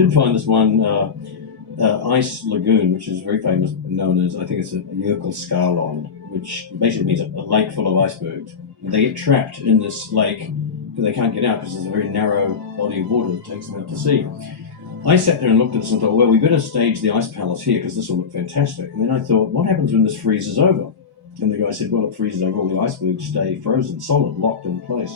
did find this one ice lagoon, which is very famous, known as, I think it's a Jökulsárlón, which basically means a lake full of icebergs. They get trapped in this lake because they can't get out because there's a very narrow body of water that takes them out to sea. I sat there and looked at this and thought, well, we better stage the ice palace here because this will look fantastic. And then I thought, what happens when this freezes over? And the guy said, well, it freezes over, all the icebergs stay frozen, solid, locked in place.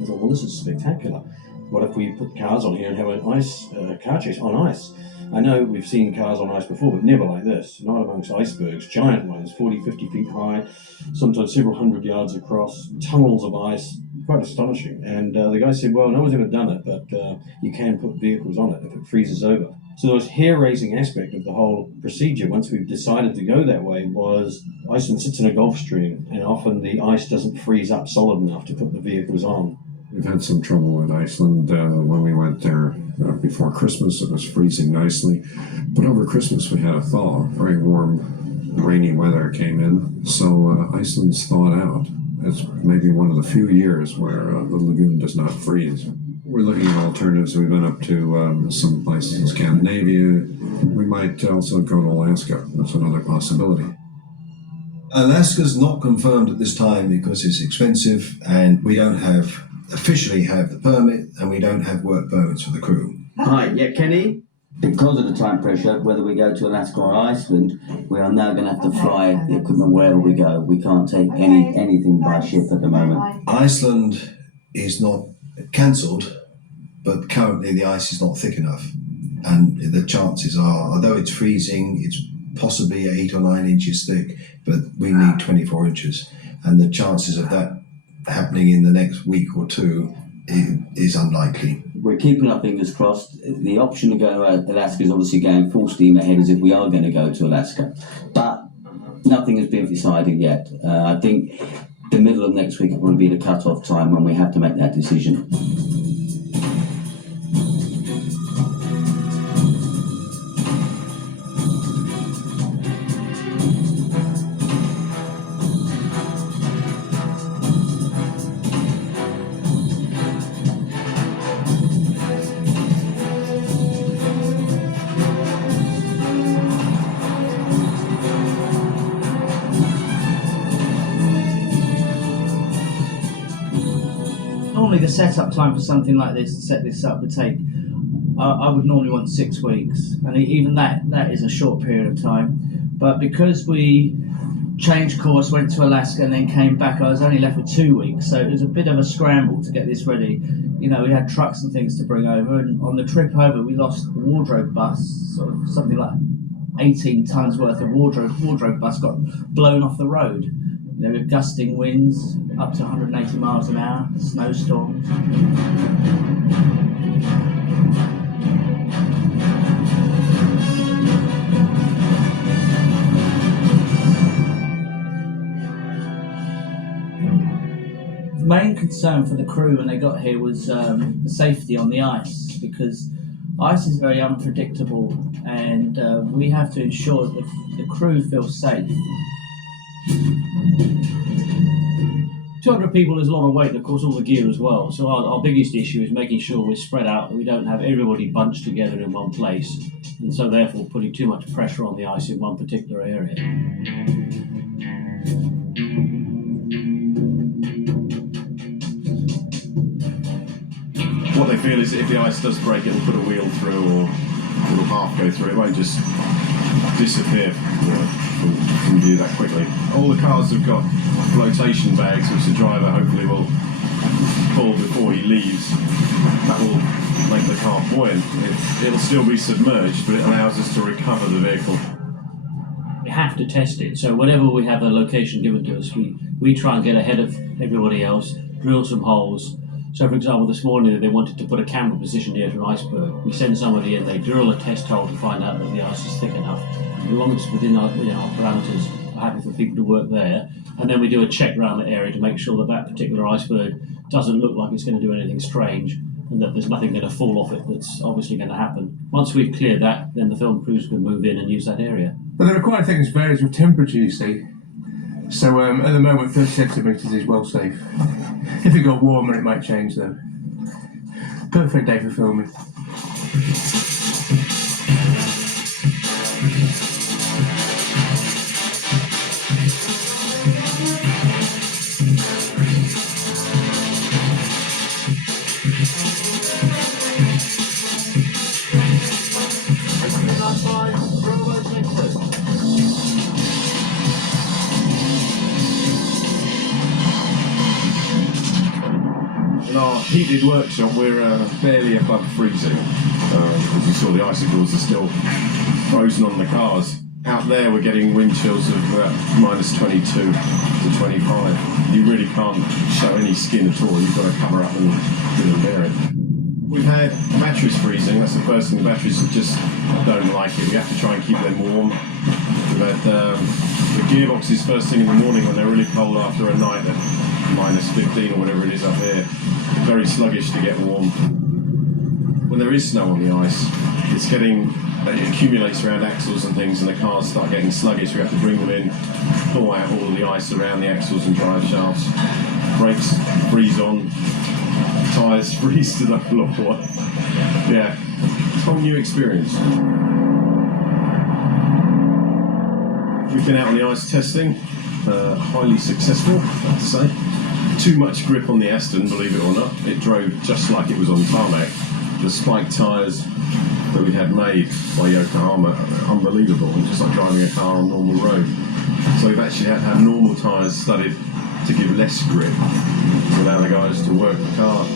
I thought, well, this is spectacular. What if we put cars on here and have an ice car chase on ice? I know we've seen cars on ice before, but never like this. Not amongst icebergs, giant ones, 40, 50 feet high, sometimes several hundred yards across, tunnels of ice, quite astonishing. And the guy said, well, no one's ever done it, but you can put vehicles on it if it freezes over. So the most hair-raising aspect of the whole procedure, once we've decided to go that way, was Iceland sits in a Gulf Stream, and often the ice doesn't freeze up solid enough to put the vehicles on. We've had some trouble with Iceland. When we went there before Christmas, it was freezing nicely. But over Christmas, we had a thaw. Very warm, rainy weather came in. So Iceland's thawed out. It's maybe one of the few years where the lagoon does not freeze. We're looking at alternatives. We've been up to some places in Scandinavia. We might also go to Alaska. That's another possibility. Alaska's not confirmed at this time because it's expensive and we don't officially have the permit and we don't have work permits for the crew. Hi, yeah, Kenny? Because of the time pressure, whether we go to Alaska or Iceland, we are now going to have to fly the equipment wherever we go. We can't take anything by ship at the moment. Iceland is not cancelled, but currently the ice is not thick enough. And the chances are, although it's freezing, it's possibly 8 or 9 inches thick, but we need 24 inches. And the chances of that happening in the next week or two is unlikely. We're keeping our fingers crossed. The option to go to Alaska is obviously going full steam ahead as if we are going to go to Alaska. But nothing has been decided yet. I think the middle of next week will be the cut-off time when we have to make that decision. Normally the setup time for something like this, to set this up, would take, I would normally want 6 weeks, and even that is a short period of time. But because we changed course, went to Alaska and then came back, I was only left with 2 weeks, so it was a bit of a scramble to get this ready. You know, we had trucks and things to bring over, and on the trip over we lost the wardrobe bus, sort of something like 18 tons worth of wardrobe bus got blown off the road. You know, with gusting winds up to 180 miles an hour, snowstorms. The main concern for the crew when they got here was the safety on the ice, because ice is very unpredictable, and we have to ensure that the crew feels safe. 200 people is a lot of weight, and of course all the gear as well. So our biggest issue is making sure we're spread out, that we don't have everybody bunched together in one place, and so therefore putting too much pressure on the ice in one particular area. What they feel is that if the ice does break, it'll put a wheel through or it'll half go through. It won't just disappear from view that quickly. All the cars have got flotation bags, which the driver hopefully will pull before he leaves. That will make the car buoyant. It'll still be submerged, but it allows us to recover the vehicle. We have to test it, so whenever we have a location given to us, we try and get ahead of everybody else, drill some holes. So for example, this morning they wanted to put a camera position near an iceberg. We send somebody in, they drill a test hole to find out that the ice is thick enough. As long as it's within our parameters, we're happy for people to work there. And then we do a check around the area to make sure that that particular iceberg doesn't look like it's going to do anything strange, and that there's nothing going to fall off it that's obviously going to happen. Once we've cleared that, then the film crews can move in and use that area. But the required things varies with temperature, you see. So at the moment 30 centimetres is well safe. If it got warmer it might change though. Perfect day for filming. In our heated workshop, we're barely above freezing. As you saw, the icicles are still frozen on the cars. Out there, we're getting wind chills of minus 22 to 25. You really can't show any skin at all. You've got to cover up and bear it. We've had batteries freezing. That's the first thing. The batteries just don't like it. We have to try and keep them warm. We've had the gearboxes first thing in the morning when they're really cold after a night at minus 15 or whatever it is up here. Very sluggish to get warm. When there is snow on the ice, it accumulates around axles and things, and the cars start getting sluggish. We have to bring them in, thaw out all of the ice around the axles and drive shafts. Brakes freeze on, tyres freeze to the floor. Yeah, it's a whole new experience. We've been out on the ice testing, highly successful, I have to say. Too much grip on the Aston, believe it or not. It drove just like it was on tarmac. The spiked tyres that we had made by Yokohama are unbelievable, just like driving a car on normal road. So we've actually had to have normal tyres studded to give less grip to allow the guys to work the car.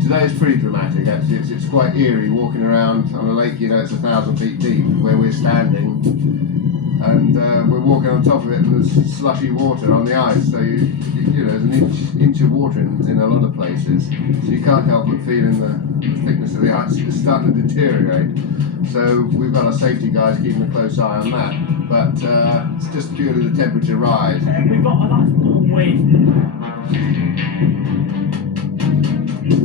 Today is pretty dramatic actually. It's quite eerie walking around on a lake, you know, it's 1,000 feet deep where we're standing, and we're walking on top of it and there's slushy water on the ice, so you know, there's an inch of water in a lot of places, so you can't help but feeling the thickness of the ice is starting to deteriorate. So we've got our safety guys keeping a close eye on that, but it's just purely the temperature rise. We've got a nice warm wind.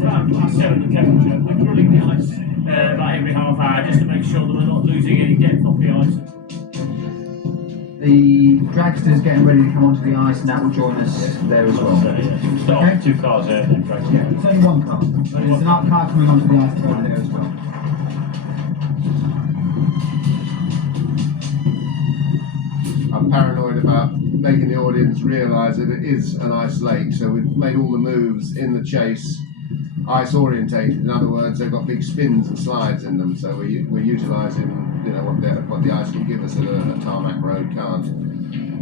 Around class 7 the temperature. We're drilling the ice about every half hour just to make sure that we're not losing any depth off the ice. The dragster's getting ready to come onto the ice, and that will join us there as well. Start Okay. with 2 cars there then, Frank. Yeah, it's only one car, but there's another car coming onto the ice right there as well. I'm paranoid about making the audience realise that it is an ice lake, so we've made all the moves in the chase ice orientated. In other words, they've got big spins and slides in them, so we're utilising, you know, what the ice can give us that a tarmac road can't.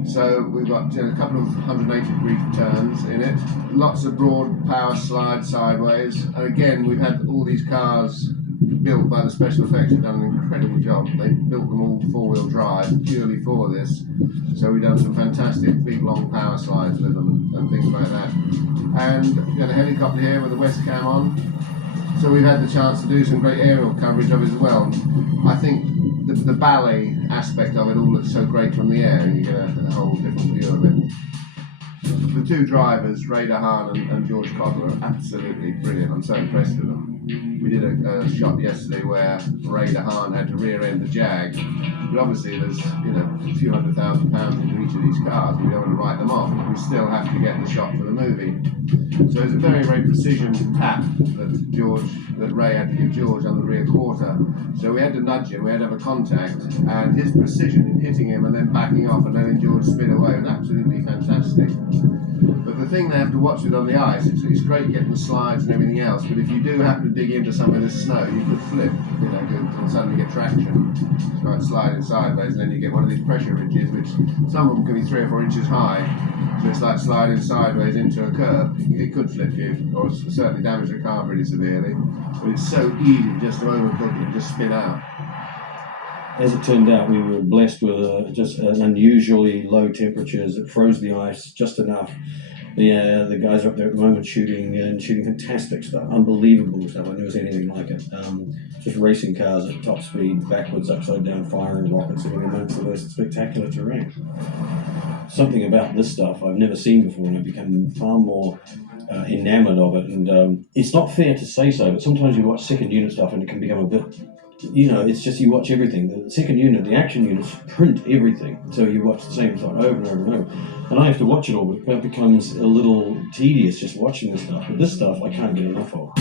So we've got, you know, a couple of 180-degree turns in it, lots of broad power slides sideways, and again we've had all these cars built by the special effects have done an incredible job. They built them all four-wheel drive purely for this, so we've done some fantastic big long power slides with them and things like that. And we've got a helicopter here with the West Cam on, so we've had the chance to do some great aerial coverage of it as well. I think the ballet aspect of it all looks so great from the air, and you get a whole different view of it. The two drivers, Ray Dahan and George Cotter, are absolutely brilliant. I'm so impressed with them. We did a shot yesterday where Ray Dahan had to rear end the Jag, but obviously there's, you know, a few £100,000 into each of these cars. We don't want to write them off. We still have to get the shot for the movie. So it's a very, very precision tap that Ray had to give George on the rear quarter. So we had to nudge him, we had to have a contact, and his precision in hitting him and then backing off and letting George spin away was absolutely fantastic. But the thing they have to watch with on the ice, it's great getting the slides and everything else, but if you do happen to dig into some of this snow, you could flip, you know, and suddenly get traction, start sliding sideways, and then you get one of these pressure ridges, which some of them can be 3 or 4 inches high, so it's like sliding sideways into a curb. It could flip you, or certainly damage the car pretty severely, but it's so easy just to overcook it and just spin out. As it turned out, we were blessed with just an unusually low temperatures that froze the ice just enough The guys are up there at the moment shooting fantastic stuff, unbelievable stuff. I've never seen anything like it. Just racing cars at top speed, backwards, upside down, firing rockets, and amongst the most spectacular terrain. Something about this stuff I've never seen before, and I've become far more enamored of it. And it's not fair to say so, but sometimes you watch second unit stuff and it can become a bit, it's just you watch everything. The second unit, the action units print everything, so you watch the same stuff over and over and over. And I have to watch it all, but it becomes a little tedious just watching this stuff. But this stuff I can't get enough of.